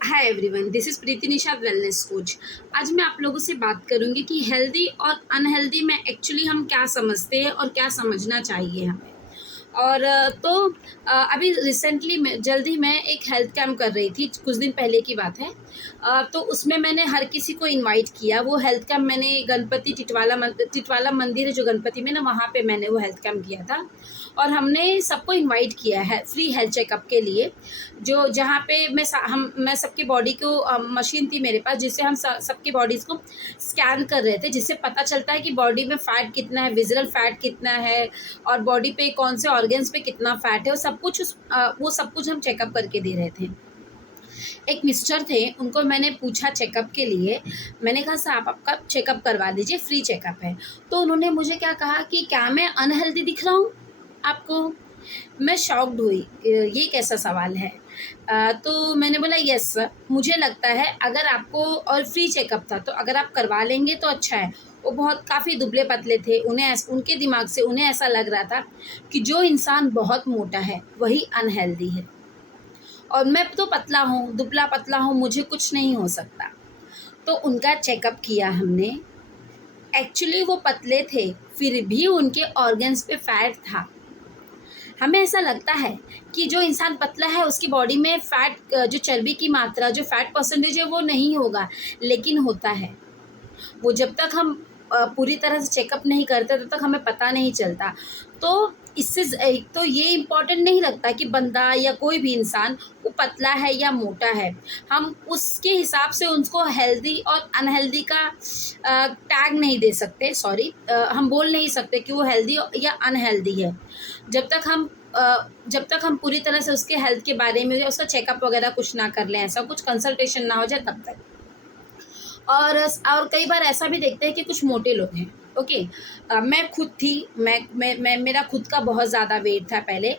Hi everyone, this is Preeti Nisha wellness coach. आज मैं आप लोगों से बात करूंगी कि हेल्दी और अनहेल्दी में एक्चुअली हम क्या समझते हैं और क्या समझना चाहिए हमें। और अभी रिसेंटली मैं एक हेल्थ कैंप कर रही थी, कुछ दिन पहले की बात है। तो उसमें मैंने हर किसी को इनवाइट किया। वो हेल्थ कैंप मैंने गणपति टिटवाला मंदिर है जो गणपति में ना, वहाँ पे मैंने वो हेल्थ कैंप किया था। और हमने सबको इनवाइट किया है फ्री हेल्थ चेकअप के लिए। जो जहाँ पे मैं सबकी बॉडी को मशीन थी मेरे पास, जिससे हम सबकी बॉडीज़ को स्कैन कर रहे थे, जिससे पता चलता है कि बॉडी में फ़ैट कितना है, विज़रल फ़ैट कितना है, और बॉडी पे कौन से ऑर्गन्स पे कितना फ़ैट है, वो सब कुछ हम चेकअप करके दे रहे थे। एक मिस्टर थे, उनको मैंने पूछा चेकअप के लिए। मैंने कहा साहब आपका चेकअप करवा लीजिए, फ्री चेकअप है। तो उन्होंने मुझे क्या कहा कि क्या मैं अनहेल्दी दिख रहा हूँ आपको? मैं शॉक्ड हुई, ये कैसा सवाल है? तो मैंने बोला यस सर, मुझे लगता है अगर आपको, और फ्री चेकअप था, तो अगर आप करवा लेंगे तो अच्छा है। वो बहुत काफ़ी दुबले पतले थे, उनके दिमाग से उन्हें ऐसा लग रहा था कि जो इंसान बहुत मोटा है वही अनहेल्दी है, और मैं तो पतला हूँ, दुबला पतला हूँ, मुझे कुछ नहीं हो सकता। तो उनका चेकअप किया हमने। एक्चुअली वो पतले थे, फिर भी उनके ऑर्गन्स पे फैट था। हमें ऐसा लगता है कि जो इंसान पतला है उसकी बॉडी में फ़ैट, जो चर्बी की मात्रा, जो फ़ैट परसेंटेज है वो नहीं होगा, लेकिन होता है। वो जब तक हम पूरी तरह से चेकअप नहीं करते तब तक हमें पता नहीं चलता। तो तो ये इम्पोर्टेंट नहीं लगता कि बंदा या कोई भी इंसान वो पतला है या मोटा है। हम उसके हिसाब से उसको हेल्दी और अनहेल्दी का टैग नहीं दे सकते, सॉरी, हम बोल नहीं सकते कि वो हेल्दी या अनहेल्दी है। जब तक हम जब तक हम पूरी तरह से उसके हेल्थ के बारे में, उसका चेकअप वगैरह कुछ ना कर लें, ऐसा कुछ कंसल्टेशन ना हो जाए तब तक। और कई बार ऐसा भी देखते हैं कि कुछ मोटे लोग हैं। ओके, मैं खुद थी, मैं मेरा खुद का बहुत ज़्यादा वेट था पहले,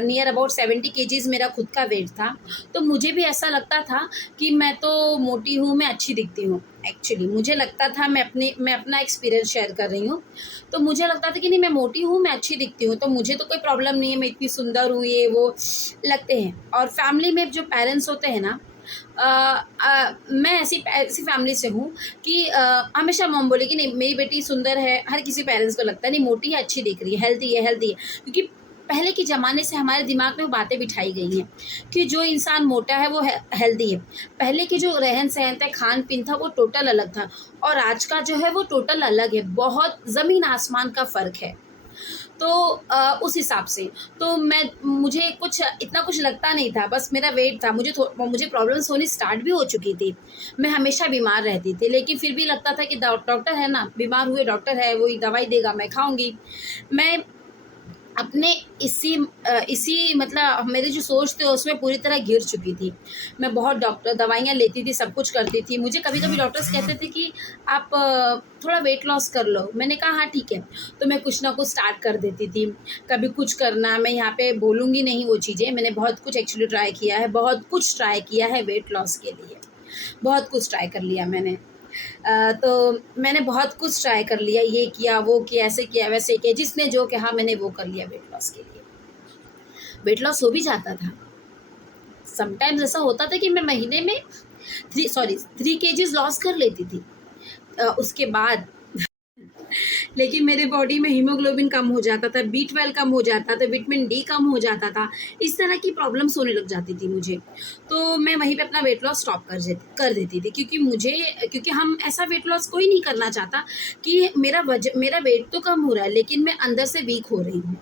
नियर अबाउट 70 केजीज़ मेरा खुद का वेट था। तो मुझे भी ऐसा लगता था कि मैं तो मोटी हूँ, मैं अच्छी दिखती हूँ। एक्चुअली मुझे लगता था, मैं अपना एक्सपीरियंस शेयर कर रही हूँ। तो मुझे लगता था कि नहीं, मैं मोटी हूँ, मैं अच्छी दिखती हूँ, तो मुझे तो कोई प्रॉब्लम नहीं है, मैं इतनी सुंदर हूँ, ये वो लगते हैं। और फैमिली में जो पेरेंट्स होते हैं ना, मैं ऐसी ऐसी फैमिली से हूँ कि हमेशा मॉम बोले कि नहीं मेरी बेटी सुंदर है। हर किसी पेरेंट्स को लगता है नहीं मोटी है, अच्छी दिख रही है, हेल्दी है, क्योंकि पहले के ज़माने से हमारे दिमाग में वो बातें बिठाई गई हैं कि जो इंसान मोटा है वो हेल्दी है। पहले की जो रहन सहन था, खान पीन था, वो टोटल अलग था, और आज का जो है वो टोटल अलग है। बहुत ज़मीन आसमान का फ़र्क है। तो उस हिसाब से तो मुझे कुछ इतना कुछ लगता नहीं था, बस मेरा वेट था। मुझे प्रॉब्लम्स होनी स्टार्ट भी हो चुकी थी। मैं हमेशा बीमार रहती थी, लेकिन फिर भी लगता था कि डॉक्टर है ना, बीमार हुए डॉक्टर है, वही दवाई देगा, मैं खाऊँगी। मैं अपने इसी मतलब मेरी जो सोच थी उसमें पूरी तरह घिर चुकी थी। मैं बहुत डॉक्टर दवाइयाँ लेती थी, सब कुछ करती थी। मुझे कभी-कभी डॉक्टर्स कहते थे कि आप थोड़ा वेट लॉस कर लो। मैंने कहा हाँ ठीक है। तो मैं कुछ ना कुछ स्टार्ट कर देती थी। कभी कुछ करना, मैं यहाँ पे बोलूँगी नहीं वो चीज़ें। मैंने बहुत कुछ एक्चुअली ट्राई किया है, बहुत कुछ ट्राई किया है वेट लॉस के लिए। बहुत कुछ ट्राई कर लिया मैंने। तो मैंने बहुत कुछ ट्राई कर लिया, ये किया, वो किया, ऐसे किया, वैसे किया, जिसने जो कहा मैंने वो कर लिया वेट लॉस के लिए। वेट लॉस हो भी जाता था। समटाइम्स ऐसा होता था कि मैं महीने में 3 केजीज़ लॉस कर लेती थी। उसके बाद लेकिन मेरे बॉडी में हीमोग्लोबिन कम हो जाता था, B12 कम हो जाता था, विटामिन डी कम हो जाता था। इस तरह की प्रॉब्लम्स होने लग जाती थी मुझे। तो मैं वहीं पे अपना वेट लॉस स्टॉप कर देती थी, क्योंकि हम ऐसा वेट लॉस कोई नहीं करना चाहता कि मेरा वेट तो कम हो रहा है लेकिन मैं अंदर से वीक हो रही हूँ।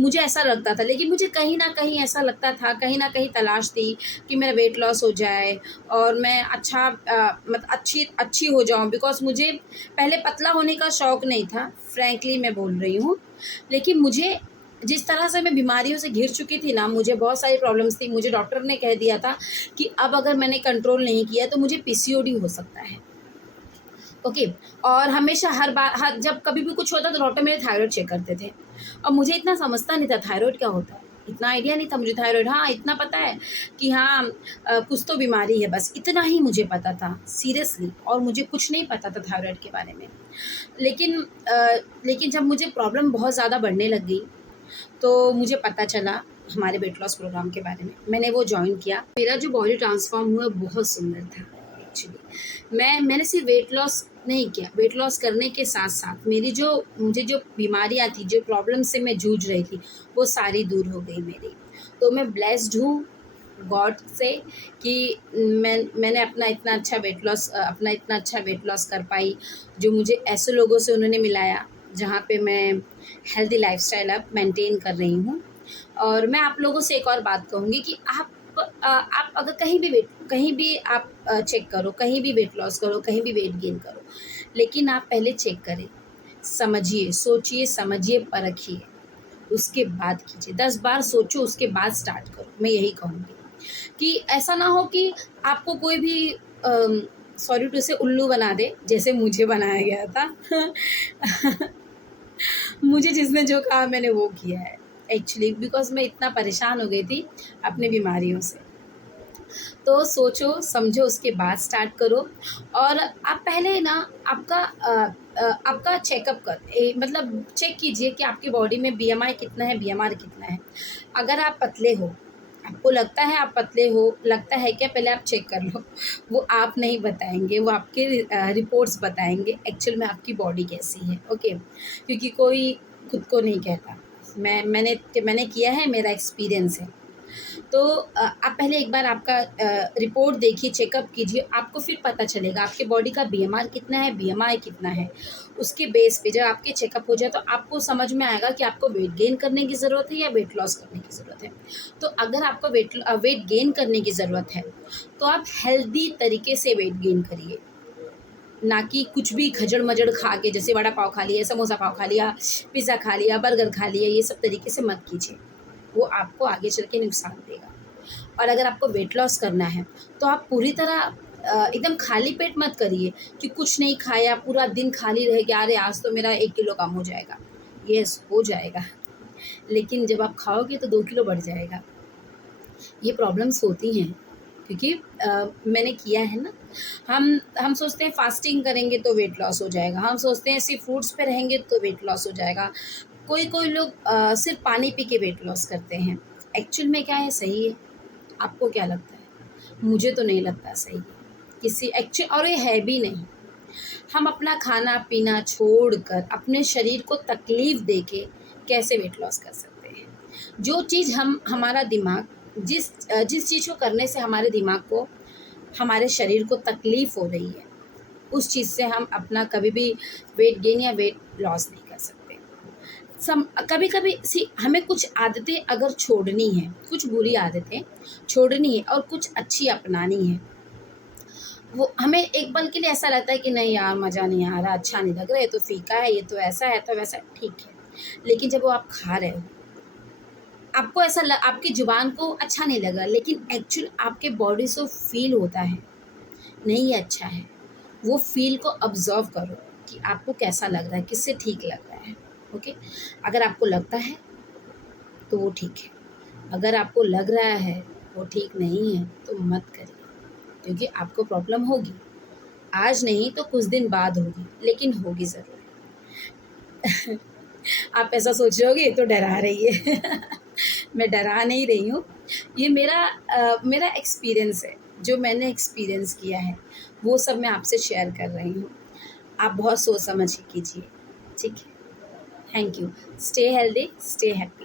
मुझे ऐसा लगता था, लेकिन मुझे कहीं न कहीं ऐसा लगता था, कहीं न कहीं तलाश थी कि मेरा वेट लॉस हो जाए और मैं अच्छी हो जाऊँ, बिकॉज़ मुझे पहले पतला होने का शौक नहीं था, फ्रैंकली मैं बोल रही हूँ। लेकिन मुझे जिस तरह से मैं बीमारियों से घिर चुकी थी ना, मुझे बहुत सारी प्रॉब्लम्स थी। मुझे डॉक्टर ने कह दिया था कि अब अगर मैंने कंट्रोल नहीं किया तो मुझे पीसीओडी हो सकता है। ओके। और हमेशा हर जब कभी भी कुछ होता तो डॉक्टर मेरे थायरॉइड चेक करते थे, और मुझे इतना समझता नहीं था थायरॉइड क्या होता है, इतना आइडिया नहीं था मुझे थायरॉइड। हाँ, इतना पता है कि हाँ, कुछ तो बीमारी है, बस इतना ही मुझे पता था सीरियसली, और मुझे कुछ नहीं पता था थायरॉइड के बारे में। लेकिन जब मुझे प्रॉब्लम बहुत ज़्यादा बढ़ने लग गई तो मुझे पता चला हमारे वेट लॉस प्रोग्राम के बारे में। मैंने वो जॉइन किया। मेरा जो बॉडी ट्रांसफॉर्म हुआ बहुत सुंदर था एक्चुअली। मैंने सिर्फ वेट लॉस नहीं किया, वेट लॉस करने के साथ साथ मुझे जो बीमारियाँ थी, जो प्रॉब्लम से मैं जूझ रही थी, वो सारी दूर हो गई मेरी। तो मैं ब्लेस्ड हूँ गॉड से कि मैंने अपना इतना अच्छा वेट लॉस कर पाई। जो मुझे ऐसे लोगों से उन्होंने मिलाया जहाँ पे मैं हेल्दी लाइफस्टाइल अब मेंटेन कर रही हूँ। और मैं आप लोगों से एक और बात कहूँगी कि आप अगर कहीं भी आप चेक करो, कहीं भी वेट लॉस करो, कहीं भी वेट गेन करो, लेकिन आप पहले चेक करें, समझिए, सोचिए, समझिए, परखिए, उसके बाद कीजिए। 10 बार सोचो, उसके बाद स्टार्ट करो। मैं यही कहूँगी कि ऐसा ना हो कि आपको कोई भी सॉरी टू से उल्लू बना दे, जैसे मुझे बनाया गया था। मुझे जिसने जो कहा मैंने वो किया है एक्चुअली, बिकॉज़ मैं इतना परेशान हो गई थी अपनी बीमारियों से। तो सोचो, समझो, उसके बाद स्टार्ट करो। और आप पहले ना आपका चेकअप मतलब चेक कीजिए कि आपकी बॉडी में बीएमआई कितना है, बीएमआर कितना है। अगर आप पतले हो, आपको लगता है आप पतले हो, लगता है क्या, पहले आप चेक कर लो। वो आप नहीं बताएंगे, वो आपके रिपोर्ट्स बताएंगे एक्चुअल में आपकी बॉडी कैसी है। ओके, क्योंकि कोई खुद को नहीं कहता। मैंने किया है, मेरा एक्सपीरियंस है। तो आप पहले एक बार आपका रिपोर्ट देखिए, चेकअप कीजिए, आपको फिर पता चलेगा आपके बॉडी का बीएमआर कितना है, बीएमआई कितना है। उसके बेस पे जब आपके चेकअप हो जाए तो आपको समझ में आएगा कि आपको वेट गेन करने की ज़रूरत है या वेट लॉस करने की ज़रूरत है। तो अगर आपको वेट गेन करने की ज़रूरत है तो आप हेल्दी तरीके से वेट गेन करिए, ना कि कुछ भी खजड़-मजड़ खा के, जैसे वड़ा पाव खा लिया, समोसा पाव खा लिया, पिज़्ज़ा खा लिया, बर्गर खा लिया, ये सब तरीके से मत कीजिए। वो आपको आगे चल के नुकसान देगा। और अगर आपको वेट लॉस करना है तो आप पूरी तरह एकदम खाली पेट मत करिए कि कुछ नहीं खाया, पूरा दिन खाली रह गया, अरे आज तो मेरा 1 किलो कम हो जाएगा। येस, हो जाएगा, लेकिन जब आप खाओगे तो 2 किलो बढ़ जाएगा। ये प्रॉब्लम्स होती हैं क्योंकि मैंने किया है ना। हम सोचते हैं फास्टिंग करेंगे तो वेट लॉस हो जाएगा, हम सोचते हैं सिर्फ फ्रूट्स पे रहेंगे तो वेट लॉस हो जाएगा। कोई कोई लोग सिर्फ पानी पी के वेट लॉस करते हैं। एक्चुअल में क्या है, सही है? आपको क्या लगता है? मुझे तो नहीं लगता सही है किसी एक्चुअल, और ये है भी नहीं। हम अपना खाना पीना छोड़कर अपने शरीर को तकलीफ देके कैसे वेट लॉस कर सकते हैं? जो चीज़ हम हमारा दिमाग जिस चीज़ को करने से हमारे दिमाग को, हमारे शरीर को तकलीफ हो रही है, उस चीज़ से हम अपना कभी भी वेट गेन या वेट लॉस नहीं कर सकते। कभी कभी हमें कुछ आदतें अगर छोड़नी है, कुछ बुरी आदतें छोड़नी है और कुछ अच्छी अपनानी है, वो हमें एक पल के लिए ऐसा लगता है कि नहीं यार, मज़ा नहीं आ रहा, अच्छा नहीं लग रहा, ये तो फीका है, ये तो ऐसा है, तो वैसा, ठीक है। लेकिन जब वो आप खा रहे हो, आपको आपकी ज़ुबान को अच्छा नहीं लगा, लेकिन एक्चुअल आपके बॉडी से फील होता है, नहीं ये अच्छा है। वो फील को ऑब्ज़र्व करो कि आपको कैसा लग रहा है, किससे ठीक लग रहा है। ओके, अगर आपको लगता है तो वो ठीक है, अगर आपको लग रहा है वो ठीक नहीं है तो मत करिए, क्योंकि आपको प्रॉब्लम होगी। आज नहीं तो कुछ दिन बाद होगी, लेकिन होगी ज़रूर। आप ऐसा सोच रहे होगे तो डरा रही है। मैं डरा नहीं रही हूँ, ये मेरा एक्सपीरियंस है, जो मैंने एक्सपीरियंस किया है वो सब मैं आपसे शेयर कर रही हूँ। आप बहुत सोच समझ के कीजिए, ठीक है? Thank you. Stay healthy, stay happy.